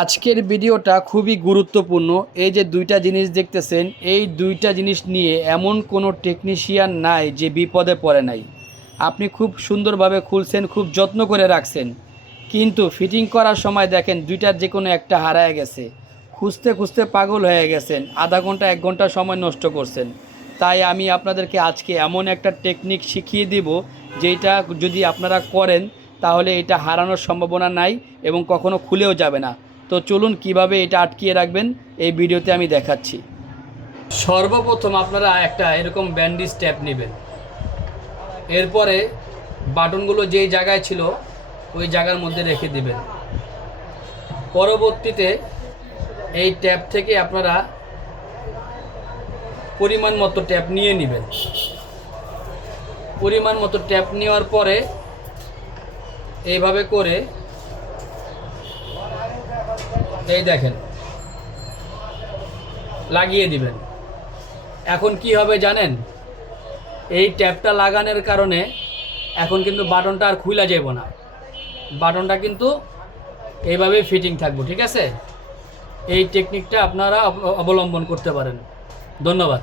আজকের ভিডিওটা খুবই গুরুত্বপূর্ণ। এই যে দুইটা জিনিস দেখতেছেন, এই দুইটা জিনিস নিয়ে এমন কোনো টেকনিশিয়ান নাই যে বিপদে পড়ে নাই। আপনি খুব সুন্দরভাবে খুলছেন, খুব যত্ন করে রাখছেন, কিন্তু ফিটিং করার সময় দেখেন দুইটার যে কোনো একটা হারায় গেছে। খুঁজতে খুঁজতে পাগল হয়ে গেছেন, আধা ঘন্টা 1 ঘন্টা সময় নষ্ট করছেন। তাই আমি আপনাদেরকে আজকে এমন একটা টেকনিক শিখিয়ে দিব, যেটা যদি আপনারা করেন তাহলে এটা হারানোর সম্ভাবনা নাই এবং কখনো খুলেও যাবে না। তো চলুন কিভাবে এটা আটকিয়ে রাখবেন এই ভিডিওতে আমি দেখাচ্ছি। সর্বপ্রথম আপনারা একটা এরকম ব্যান্ডেজ ট্যাপ নেবেন। এরপরে বাটনগুলো যেই জায়গায় ছিল ওই জায়গার মধ্যে রেখে দিবেন। পরবর্তীতে এই ট্যাপ থেকে আপনারা পরিমাণ মতো ট্যাপ নিয়ে নেবেন। পরিমাণ মতো ট্যাপ নেওয়ার পরে এইভাবে করে এই দেখেন লাগিয়ে দিবেন। এখন কি হবে জানেন, এই ট্যাপটা লাগানোর কারণে এখন কিন্তু বাটনটা আর খুলে যাব না। বাটনটা কিন্তু এইভাবেই ফিটিং থাকবে। ঠিক আছে, এই টেকনিকটা আপনারা অবলম্বন করতে পারেন। ধন্যবাদ।